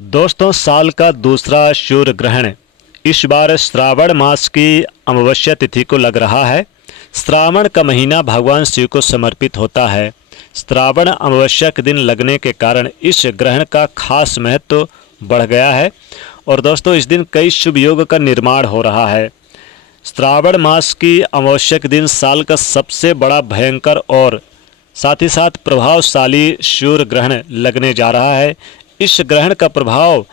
दोस्तों, साल का दूसरा सूर्य ग्रहण इस बार श्रावण मास की अमावस्या तिथि को लग रहा है। श्रावण का महीना भगवान शिव को समर्पित होता है। श्रावण अमावस्या के दिन लगने के कारण इस ग्रहण का खास महत्व बढ़ गया है और दोस्तों इस दिन कई शुभ योग का निर्माण हो रहा है। श्रावण मास की अमावस्या के दिन साल का सबसे बड़ा भयंकर और साथ ही साथ प्रभावशाली सूर्य ग्रहण लगने जा रहा है। इस ग्रहण का प्रभाव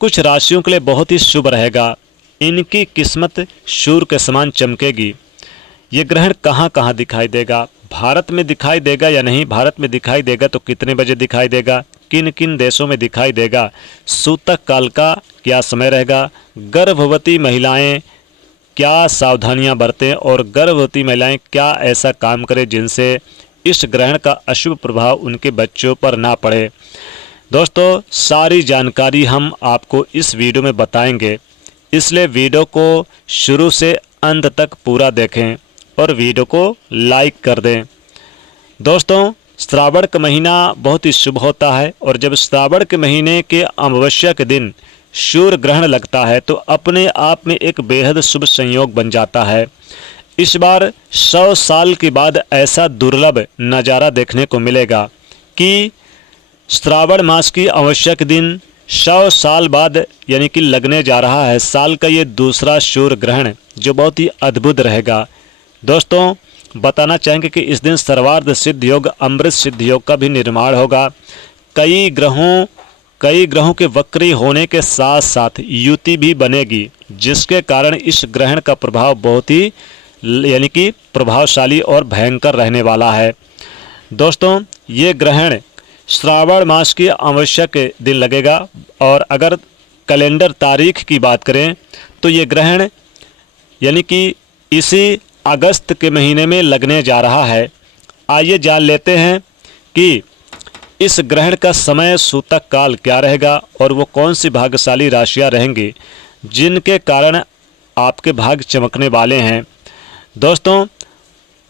कुछ राशियों के लिए बहुत ही शुभ रहेगा। इनकी किस्मत सूर्य के समान चमकेगी। ये ग्रहण कहाँ कहाँ दिखाई देगा, भारत में दिखाई देगा या नहीं, भारत में दिखाई देगा तो कितने बजे दिखाई देगा, किन किन देशों में दिखाई देगा, सूतक काल का क्या समय रहेगा, गर्भवती महिलाएं क्या सावधानियां बरतें और गर्भवती महिलाएं क्या ऐसा काम करें जिनसे इस ग्रहण का अशुभ प्रभाव उनके बच्चों पर ना पड़े। दोस्तों, सारी जानकारी हम आपको इस वीडियो में बताएंगे, इसलिए वीडियो को शुरू से अंत तक पूरा देखें और वीडियो को लाइक कर दें। दोस्तों, श्रावण का महीना बहुत ही शुभ होता है और जब श्रावण के महीने के अमावस्या के दिन सूर्य ग्रहण लगता है तो अपने आप में एक बेहद शुभ संयोग बन जाता है। इस बार 100 साल के बाद ऐसा दुर्लभ नज़ारा देखने को मिलेगा कि श्रावण मास की अमावस्या के दिन 100 साल बाद यानी कि लगने जा रहा है साल का ये दूसरा सूर्य ग्रहण, जो बहुत ही अद्भुत रहेगा। दोस्तों, बताना चाहेंगे कि इस दिन सर्वार्थ सिद्ध योग, अमृत सिद्ध योग का भी निर्माण होगा। कई ग्रहों के वक्री होने के साथ साथ युति भी बनेगी, जिसके कारण इस ग्रहण का प्रभाव बहुत ही यानी कि प्रभावशाली और भयंकर रहने वाला है। दोस्तों, ये ग्रहण श्रावण मास की अमावस्या के दिन लगेगा और अगर कैलेंडर तारीख की बात करें तो ये ग्रहण यानी कि इसी अगस्त के महीने में लगने जा रहा है। आइए जान लेते हैं कि इस ग्रहण का समय सूतक काल क्या रहेगा और वो कौन सी भाग्यशाली राशियां रहेंगी जिनके कारण आपके भाग्य चमकने वाले हैं। दोस्तों,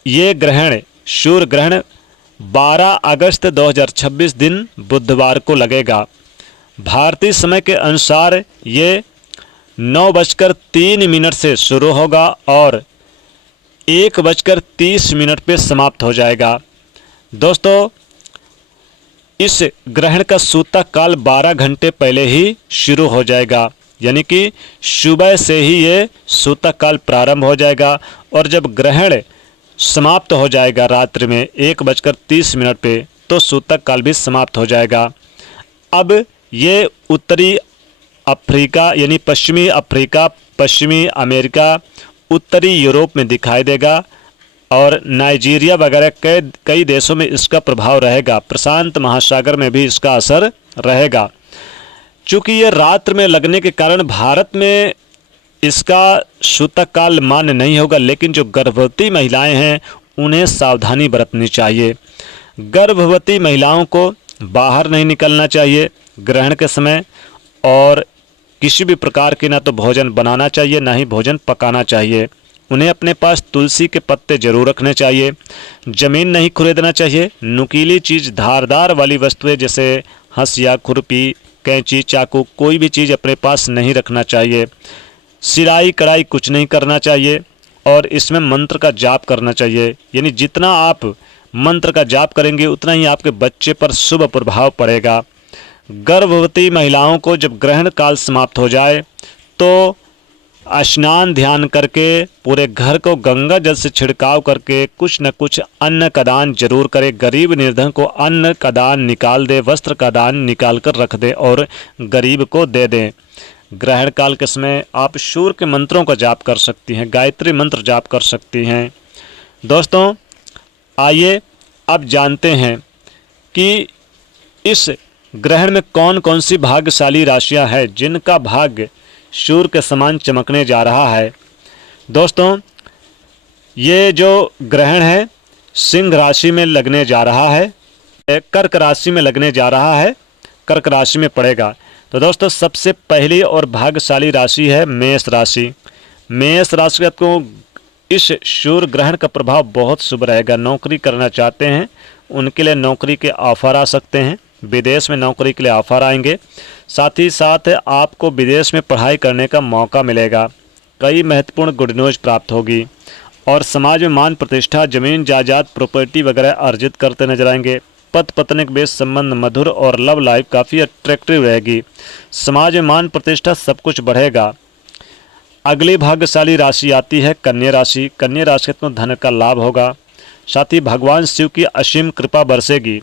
ये ग्रहण सूर्य ग्रहण 12 अगस्त 2026 दिन बुधवार को लगेगा। भारतीय समय के अनुसार ये 9:03 से शुरू होगा और 1:30 पे समाप्त हो जाएगा। दोस्तों, इस ग्रहण का सूतक काल 12 घंटे पहले ही शुरू हो जाएगा, यानी कि सुबह से ही ये सूतक काल प्रारंभ हो जाएगा और जब ग्रहण समाप्त हो जाएगा रात्रि में 1:30 पे तो सूतक काल भी समाप्त हो जाएगा। अब ये उत्तरी अफ्रीका यानी पश्चिमी अफ्रीका, पश्चिमी अमेरिका, उत्तरी यूरोप में दिखाई देगा और नाइजीरिया वगैरह कई देशों में इसका प्रभाव रहेगा। प्रशांत महासागर में भी इसका असर रहेगा। चूँकि ये रात्र में लगने के कारण भारत में इसका सूतक काल मान्य नहीं होगा, लेकिन जो गर्भवती महिलाएं हैं उन्हें सावधानी बरतनी चाहिए। गर्भवती महिलाओं को बाहर नहीं निकलना चाहिए ग्रहण के समय और किसी भी प्रकार के ना तो भोजन बनाना चाहिए ना ही भोजन पकाना चाहिए। उन्हें अपने पास तुलसी के पत्ते जरूर रखने चाहिए। ज़मीन नहीं खुरेदना चाहिए। नुकीली चीज़, धारदार वाली वस्तुएं जैसे हंसिया, खुरपी, कैंची, चाकू, कोई भी चीज़ अपने पास नहीं रखना चाहिए। सिलाई कढ़ाई कुछ नहीं करना चाहिए और इसमें मंत्र का जाप करना चाहिए, यानी जितना आप मंत्र का जाप करेंगे उतना ही आपके बच्चे पर शुभ प्रभाव पड़ेगा। गर्भवती महिलाओं को जब ग्रहण काल समाप्त हो जाए तो स्नान ध्यान करके पूरे घर को गंगा जल से छिड़काव करके कुछ न कुछ अन्न का दान जरूर करें। गरीब निर्धन को अन्न का दान निकाल दे, वस्त्र का दान निकाल कर रख दे और गरीब को दे दें। ग्रहण काल के समय आप सूर्य के मंत्रों का जाप कर सकती हैं, गायत्री मंत्र जाप कर सकती हैं। दोस्तों, आइए अब जानते हैं कि इस ग्रहण में कौन कौन सी भाग्यशाली राशियां हैं जिनका भाग्य सूर्य के समान चमकने जा रहा है। दोस्तों, ये जो ग्रहण है सिंह राशि में लगने जा रहा है, कर्क राशि में लगने जा रहा है, कर्क राशि में पड़ेगा। तो दोस्तों, सबसे पहली और भाग्यशाली राशि है मेष राशि। मेष राशि को इस सूर्य ग्रहण का प्रभाव बहुत शुभ रहेगा। नौकरी करना चाहते हैं उनके लिए नौकरी के ऑफर आ सकते हैं, विदेश में नौकरी के लिए ऑफर आएंगे। साथ ही साथ आपको विदेश में पढ़ाई करने का मौका मिलेगा। कई महत्वपूर्ण गुड न्यूज प्राप्त होगी और समाज में मान प्रतिष्ठा, जमीन जायदाद, प्रॉपर्टी वगैरह अर्जित करते नजर आएंगे। पति पत्नी के बीच संबंध मधुर और लव लाइफ काफ़ी अट्रैक्टिव रहेगी। समाज में मान प्रतिष्ठा सब कुछ बढ़ेगा। अगली भाग्यशाली राशि आती है कन्या राशि। कन्या राशि को धन का लाभ होगा। साथ ही भगवान शिव की असीम कृपा बरसेगी।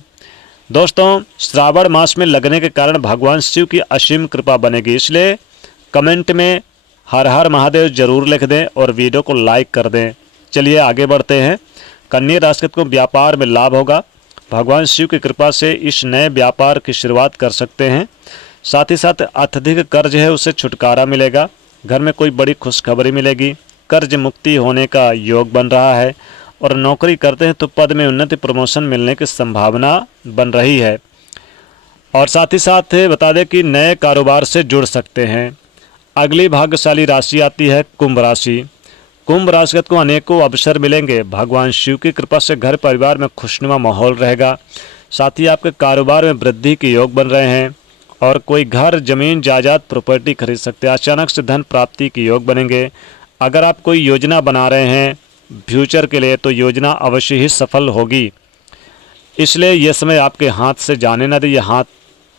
दोस्तों, श्रावण मास में लगने के कारण भगवान शिव की असीम कृपा बनेगी, इसलिए कमेंट में हर हर महादेव जरूर लिख दें और वीडियो को लाइक कर दें। चलिए आगे बढ़ते हैं। कन्या राशि को व्यापार में लाभ होगा। भगवान शिव की कृपा से इस नए व्यापार की शुरुआत कर सकते हैं। साथ ही साथ अत्यधिक कर्ज है उससे छुटकारा मिलेगा। घर में कोई बड़ी खुशखबरी मिलेगी। कर्ज मुक्ति होने का योग बन रहा है और नौकरी करते हैं तो पद में उन्नति, प्रमोशन मिलने की संभावना बन रही है। और साथ ही साथ बता दें कि नए कारोबार से जुड़ सकते हैं। अगली भाग्यशाली राशि आती है कुंभ राशि। कुंभ राशि को अनेकों अवसर मिलेंगे। भगवान शिव की कृपा से घर परिवार में खुशनुमा माहौल रहेगा। साथ ही आपके कारोबार में वृद्धि के योग बन रहे हैं और कोई घर, जमीन जायदाद, प्रॉपर्टी खरीद सकते हैं। अचानक से धन प्राप्ति के योग बनेंगे। अगर आप कोई योजना बना रहे हैं फ्यूचर के लिए तो योजना अवश्य ही सफल होगी, इसलिए यह समय आपके हाथ से जाने न दें।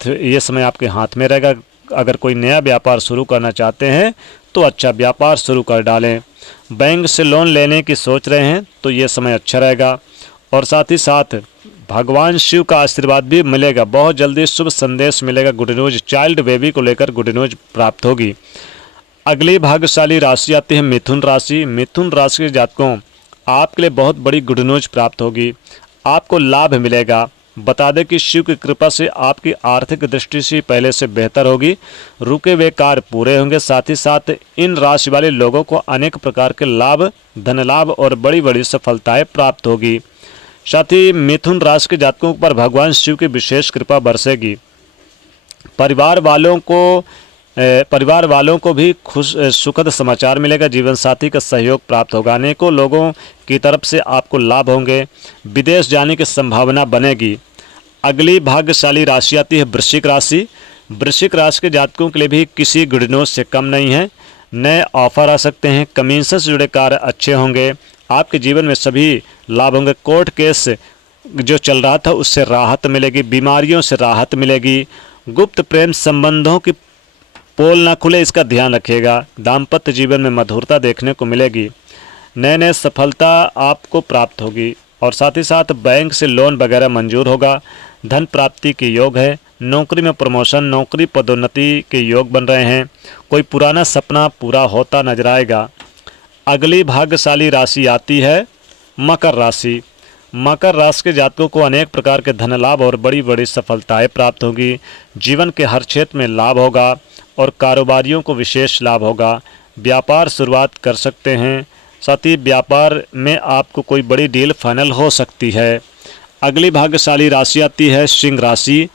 ये समय आपके हाथ में रहेगा। अगर कोई नया व्यापार शुरू करना चाहते हैं तो अच्छा व्यापार शुरू कर डालें। बैंक से लोन लेने की सोच रहे हैं तो ये समय अच्छा रहेगा। और साथ ही साथ भगवान शिव का आशीर्वाद भी मिलेगा। बहुत जल्दी शुभ संदेश मिलेगा। गुड न्यूज, चाइल्ड बेबी को लेकर गुड न्यूज प्राप्त होगी। अगली भाग्यशाली राशि आती है मिथुन राशि। मिथुन राशि के जातकों, आपके लिए बहुत बड़ी गुड न्यूज प्राप्त होगी। आपको लाभ मिलेगा। बता दें कि शिव की कृपा से आपकी आर्थिक दृष्टि से पहले से बेहतर होगी। रुके हुए कार्य पूरे होंगे। साथ ही साथ इन राशि वाले लोगों को अनेक प्रकार के लाभ, धन लाभ और बड़ी बड़ी सफलताएं प्राप्त होगी। साथ ही मिथुन राशि के जातकों पर भगवान शिव की विशेष कृपा बरसेगी। परिवार वालों को भी सुखद समाचार मिलेगा। जीवन साथी का सहयोग प्राप्त होगा। अनेकों लोगों की तरफ से आपको लाभ होंगे। विदेश जाने की संभावना बनेगी। अगली भाग्यशाली राशि आती है वृश्चिक राशि। वृश्चिक राशि के जातकों के लिए भी किसी गुड न्यूज से कम नहीं है। नए ऑफर आ सकते हैं। कमीशन से जुड़े कार्य अच्छे होंगे। आपके जीवन में सभी लाभ होंगे। कोर्ट केस जो चल रहा था उससे राहत मिलेगी। बीमारियों से राहत मिलेगी। गुप्त प्रेम संबंधों की पोल ना खुले, इसका ध्यान रखिएगा। दाम्पत्य जीवन में मधुरता देखने को मिलेगी। नए सफलता आपको प्राप्त होगी। और साथ ही साथ बैंक से लोन वगैरह मंजूर होगा। धन प्राप्ति के योग है। नौकरी में प्रमोशन, नौकरी पदोन्नति के योग बन रहे हैं। कोई पुराना सपना पूरा होता नजर आएगा। अगली भाग्यशाली राशि आती है मकर राशि। मकर राशि के जातकों को अनेक प्रकार के धन लाभ और बड़ी बड़ी सफलताएं प्राप्त होगी। जीवन के हर क्षेत्र में लाभ होगा और कारोबारियों को विशेष लाभ होगा। व्यापार शुरुआत कर सकते हैं। साथ ही व्यापार में आपको कोई बड़ी डील फाइनल हो सकती है। अगली भाग्यशाली राशि आती है सिंह राशि।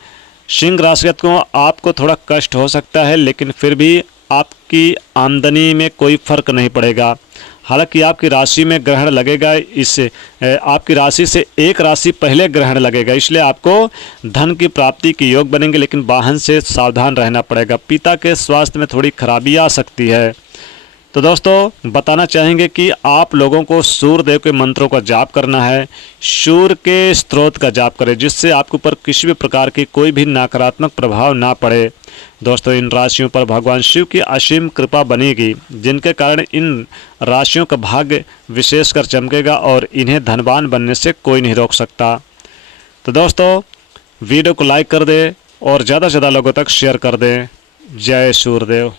सिंह राशि को आपको थोड़ा कष्ट हो सकता है, लेकिन फिर भी आपकी आमदनी में कोई फर्क नहीं पड़ेगा। हालांकि आपकी राशि में ग्रहण लगेगा। आपकी राशि से एक राशि पहले ग्रहण लगेगा, इसलिए आपको धन की प्राप्ति के योग बनेंगे, लेकिन वाहन से सावधान रहना पड़ेगा। पिता के स्वास्थ्य में थोड़ी खराबी आ सकती है। तो दोस्तों, बताना चाहेंगे कि आप लोगों को सूर्यदेव के मंत्रों का जाप करना है। सूर्य के स्त्रोत का जाप करें, जिससे आपके ऊपर किसी भी प्रकार की कोई भी नकारात्मक प्रभाव ना पड़े। दोस्तों, इन राशियों पर भगवान शिव की असीम कृपा बनेगी, जिनके कारण इन राशियों का भाग्य विशेषकर चमकेगा और इन्हें धनवान बनने से कोई नहीं रोक सकता। तो दोस्तों, वीडियो को लाइक कर दें और ज़्यादा से ज़्यादा लोगों तक शेयर कर दें। जय सूर्यदेव।